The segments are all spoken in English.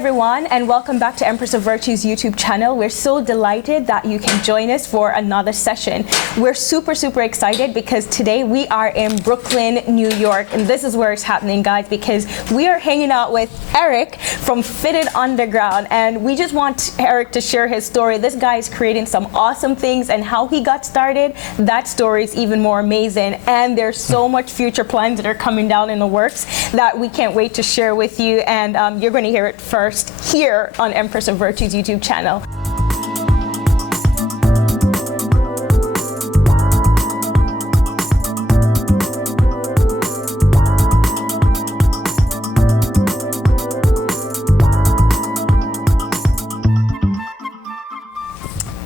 everyone, and welcome back to Empress of Virtue's YouTube channel. We're so delighted that you can join us for another session. We're super excited because today we are in Brooklyn, New York, and this is where it's happening, guys, because we are hanging out with Eric from Fitted Underground, and we just want Eric to share his story. This guy is creating some awesome things, and how he got started, that story is even more amazing, and there's so much future plans that are coming down in the works that we can't wait to share with you, and you're going to hear it first here on Empress of Virtue's YouTube channel.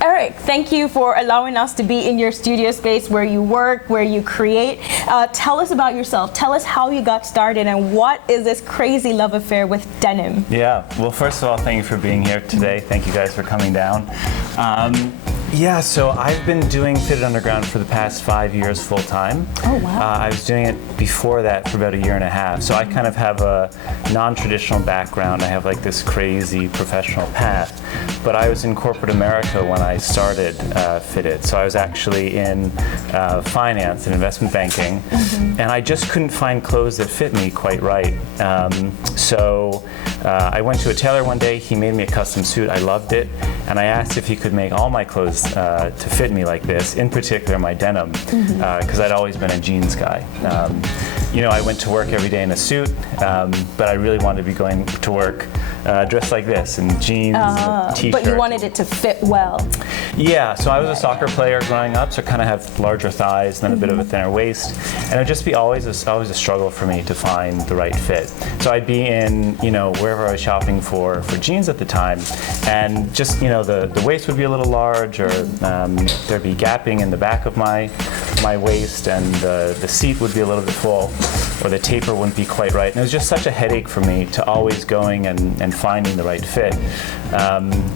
Eric, thank you for allowing us to be in your studio space where you work, where you create. Tell us about yourself. Tell us how you got started and what is this crazy love affair with denim? Yeah, well, first of all, thank you for being here today. Thank you guys for coming down. Yeah, so I've been doing Fitted Underground for the past 5 years full time. Oh, wow. I was doing it before that for about 1.5 years. So I kind of have a non-traditional background. I have like this crazy professional path. But I was in corporate America when I started Fitted. So I was actually in finance and investment banking. And I just couldn't find clothes that fit me quite right. So I went to a tailor one day. He made me a custom suit. I loved it. And I asked if he could make all my clothes to fit me like this, in particular my denim, because I'd always been a jeans guy. You know, I went to work every day in a suit, but I really wanted to be going to work dressed like this, in jeans, t-shirt. But you wanted it to fit well. Yeah, so I was a soccer player growing up, so I kind of have larger thighs and then a bit of a thinner waist, and it would just be always a struggle for me to find the right fit. So I'd be in, you know, wherever I was shopping for jeans at the time, and just, you know, the waist would be a little large, or there'd be gapping in the back of my waist, and the seat would be a little bit full, or the taper wouldn't be quite right. And it was just such a headache for me to always going and finding the right fit.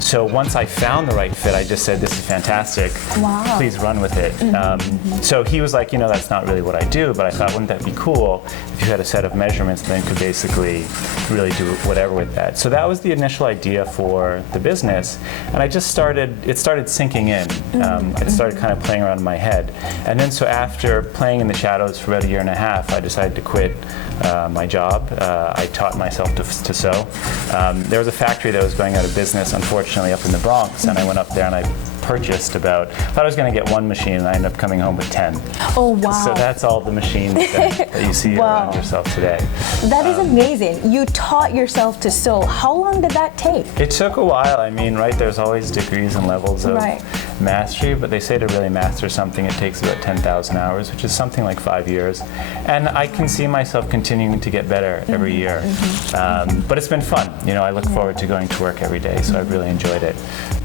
So once I found the right fit, I just said, this is fantastic. Wow. Please run with it. So he was like, you know, that's not really what I do, but I thought, wouldn't that be cool if you had a set of measurements and then could basically really do whatever with that. So that was the initial idea for the business. And it started sinking in. It started kind of playing around in my head. And then so after playing in the shadows for about 1.5 years, I decided to quit my job. I taught myself to sew. There was a factory that was going out of business, unfortunately, up in the Bronx, and I went up there and I purchased I thought I was going to get 1 machine, and I ended up coming home with 10. Oh, wow. So that's all the machines that you see around yourself today. That is amazing. You taught yourself to sew. How long did that take? It took a while. I mean, right, there's always degrees and levels of mastery, but they say to really master something, it takes about 10,000 hours, which is something like 5 years. And I can see myself continuing to get better every year. But it's been fun. You know, I look forward to going to work every day, so I've really enjoyed it.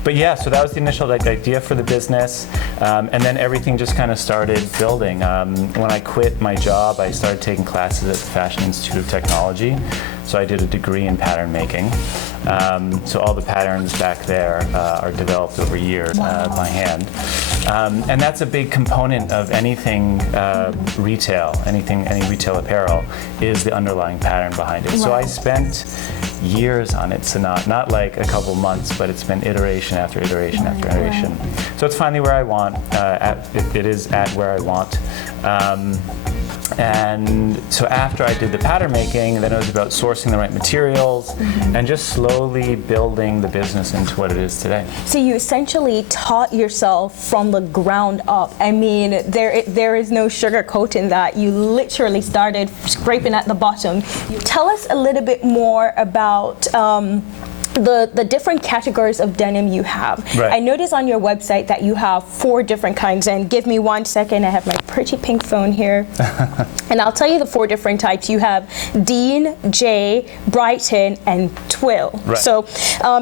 But yeah, so that was the initial idea for the business, and then everything just kind of started building. When I quit my job, I started taking classes at the Fashion Institute of Technology. So I did a degree in pattern making. So all the patterns back there are developed over years by hand. And that's a big component of anything retail, any retail apparel, is the underlying pattern behind it. So I spent years on it, so not like a couple months, but it's been iteration after iteration after iteration. So it's finally where I want. It is at where I want. And so after I did the pattern making, then it was about sourcing the right materials and just slowly building the business into what it is today. So you essentially taught yourself from the ground up. I mean, there is no sugarcoating that. You literally started scraping at the bottom. Tell us a little bit more about the different categories of denim you have. I noticed on your website that you have 4 different kinds, and give me 1 second, I have my pretty pink phone here. And I'll tell you the 4 different types. You have Dean, J, Brighton, and Twill. So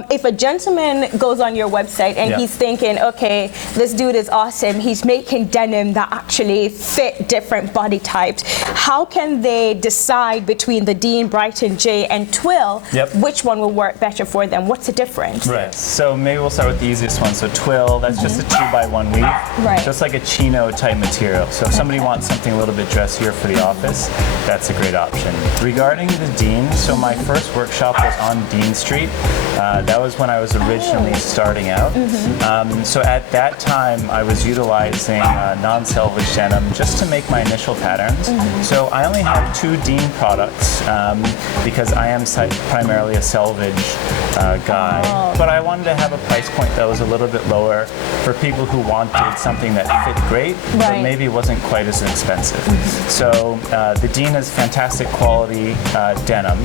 if a gentleman goes on your website and he's thinking, okay, this dude is awesome, he's making denim that actually fit different body types, how can they decide between the Dean, Brighton, J, and Twill, which one will work better for for them? What's the difference? Right. So maybe we'll start with the easiest one. So twill, that's just a 2x1 weave. Right. Just like a chino type material. So if somebody wants something a little bit dressier for the office, that's a great option. Regarding the Dean, so my first workshop was on Dean Street. That was when I was originally starting out. So at that time, I was utilizing non-selvage denim just to make my initial patterns. So I only have 2 Dean products because I am primarily a selvage guy. But I wanted to have a price point that was a little bit lower for people who wanted something that fit great, but maybe wasn't quite as expensive. So the Dean is fantastic quality denim,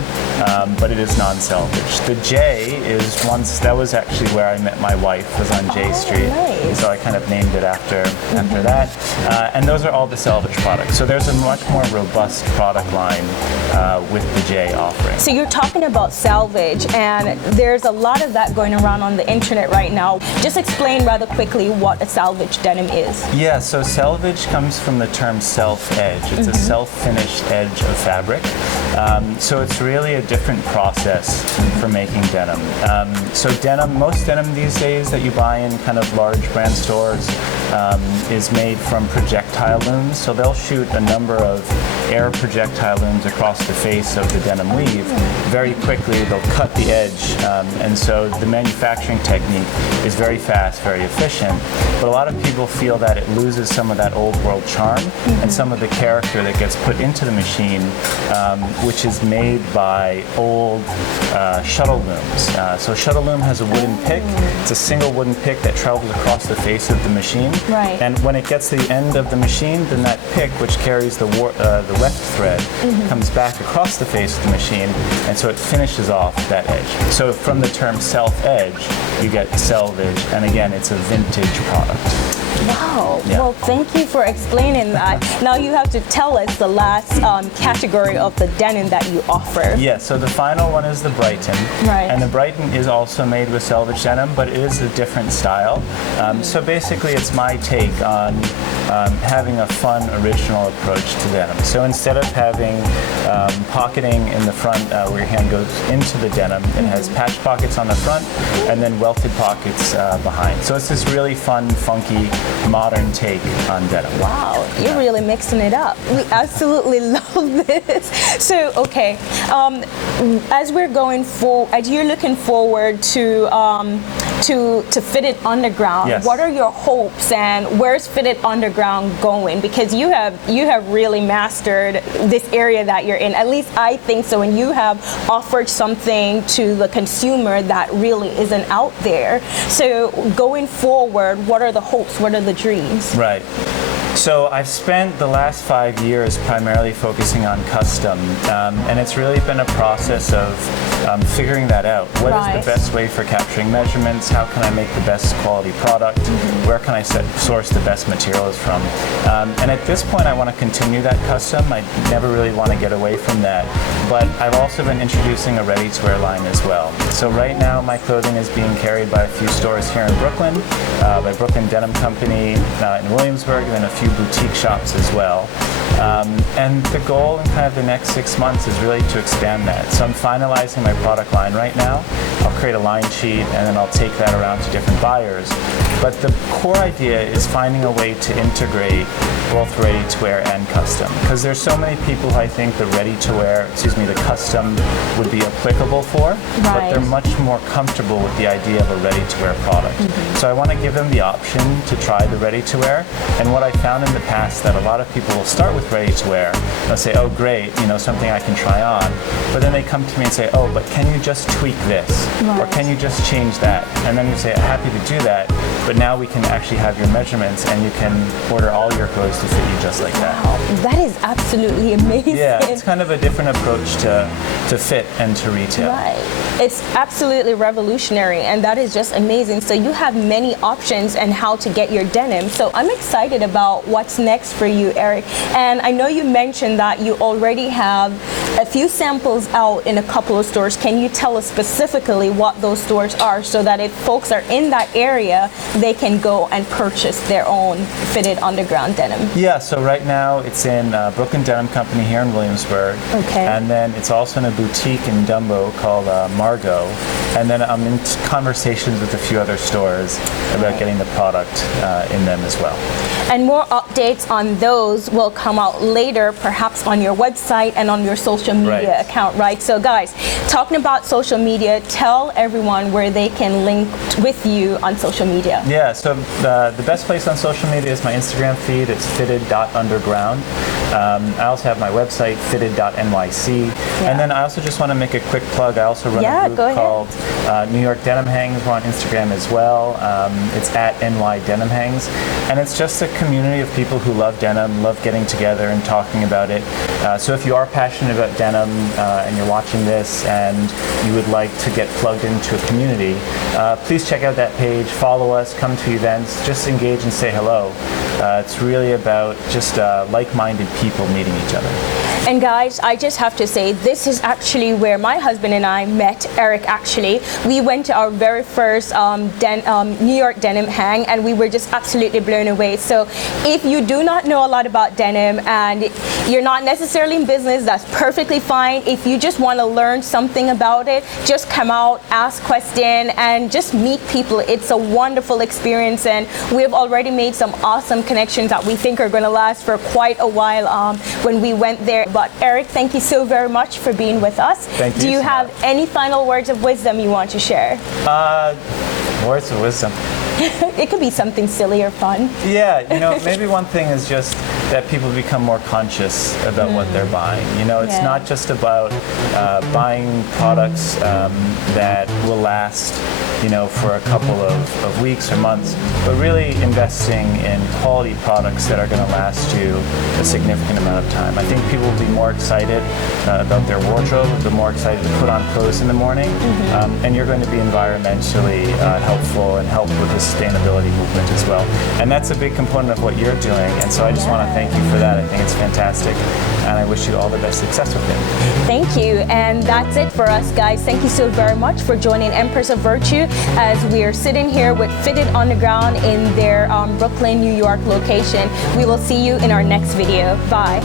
but it is non-selvage. The J is that was actually where I met my wife, was on J Street. Nice. So I kind of named it after that. And those are all the selvage products. So there's a much more robust product line with the J offering. So you're talking about salvage, and there's a lot of that going around on the internet right now. Just explain rather quickly what a salvage denim is. Yeah, so selvage comes from the term self-edge. It's a self-finished edge of fabric. So it's really a different process for making denim. So most denim these days that you buy in kind of large brand stores is made from projectile looms. So they'll shoot a number of air projectile looms across the face of the denim weave. Very quickly, they'll cut the edge, and so the manufacturing technique is very fast, very efficient. But a lot of people feel that it loses some of that old world charm and some of the character that gets put into the machine, which is made by old shuttle looms. So shuttle loom has a wooden pick. It's a single wooden pick that travels across the face of the machine. Right. And when it gets to the end of the machine, then that pick, which carries the weft thread, comes back across the face of the machine, and so it finishes off that edge. So from the term self-edge, you get selvage, and again, it's a vintage product. Wow. Yeah. Well, thank you for explaining that. Now you have to tell us the last category of the denim that you offer. Yeah, so the final one is the Brighton. Right. And the Brighton is also made with selvage denim, but it is a different style. So basically it's my take on having a fun, original approach to denim. So instead of having pocketing in the front where your hand goes into the denim, it has patch pockets on the front and then welted pockets behind. So it's this really fun, funky, modern take on denim. Wow, you're really mixing it up. We absolutely love this. So, okay, as we're going forward, as you're looking forward to Fitted Underground, yes. What are your hopes and where's Fitted Underground going? Because you have really mastered this area that you're in. At least I think so, and you have offered something to the consumer that really isn't out there. So going forward, what are the hopes? What are the dreams? Right. So I've spent the last 5 years primarily focusing on custom, and it's really been a process of figuring that out. What is the best way for capturing measurements? How can I make the best quality product? Where can I source the best materials from? And at this point, I want to continue that custom. I never really want to get away from that. But I've also been introducing a ready-to-wear line as well. So right now, my clothing is being carried by a few stores here in Brooklyn, by Brooklyn Denim Company in Williamsburg, and then a few boutique shops as well. And the goal in kind of the next 6 months is really to expand that. So I'm finalizing my product line right now. I'll create a line sheet and then I'll take that around to different buyers. But the core idea is finding a way to integrate both ready-to-wear and custom. Because there's so many people who I think the custom would be applicable for, but they're much more comfortable with the idea of a ready-to-wear product. So I want to give them the option to try the ready-to-wear. And what I found in the past that a lot of people will start with ready-to-wear. They'll say, oh great, something I can try on. But then they come to me and say, oh, but can you just tweak this? Or can you just change that? And then you say, happy to do that, but now we can actually have your measurements and you can order all your clothes to fit you just like that. Wow, that is absolutely amazing. Yeah, it's kind of a different approach to fit and to retail. Right. It's absolutely revolutionary, and that is just amazing. So you have many options and how to get your denim. So I'm excited about what's next for you, Eric. And I know you mentioned that you already have a few samples out in a couple of stores. Can you tell us specifically what those stores are so that if folks are in that area, they can go and purchase their own Fitted Underground denim? Yeah, so right now it's in Brooklyn Denim Company here in Williamsburg. Okay. And then it's also in a boutique in Dumbo called Margot. Margot, and then I'm in conversations with a few other stores about getting the product in them as well. And more updates on those will come out later, perhaps on your website and on your social media account, right? So guys, talking about social media, tell everyone where they can link with you on social media. Yeah, so the best place on social media is my Instagram feed. It's fitted.underground. I also have my website, fitted.nyc. And then I also just want to make a quick plug. I also run a group called New York Denim Hangs. We're on Instagram as well. It's at NY Denim Hangs. And it's just a community of people who love denim, love getting together and talking about it. So if you are passionate about denim and you're watching this and you would like to get plugged into a community, please check out that page, follow us, come to events, just engage and say hello. It's really about just like-minded people meeting each other. And guys, I just have to say, this is actually where my husband and I met Eric actually. We went to our very first New York Denim Hang, and we were just absolutely blown away. So if you do not know a lot about denim and you're not necessarily in business, that's perfectly fine. If you just want to learn something about it, just come out, ask questions, and just meet people. It's a wonderful experience, and we've already made some awesome connections that we think are going to last for quite a while when we went there. But Eric, thank you so very much for being with us. Thank you. Do you have any final words of wisdom you want to share? Words of wisdom. It could be something silly or fun. Yeah, maybe one thing is just that people become more conscious about what they're buying. It's not just about buying products that will last, for a couple of weeks or months, but really investing in quality products that are going to last you a significant amount of time. I think people will be more excited about their wardrobe, they're more excited to put on clothes in the morning, and you're going to be environmentally helpful and help with the sustainability movement as well. And that's a big component of what you're doing, and so I just want to thank you for that. I think it's fantastic, and I wish you all the best success with it. Thank you, and that's it for us, guys. Thank you so very much for joining Empress of Virtue as we're sitting here with Fitted Underground in their Brooklyn, New York location. We will see you in our next video. Bye.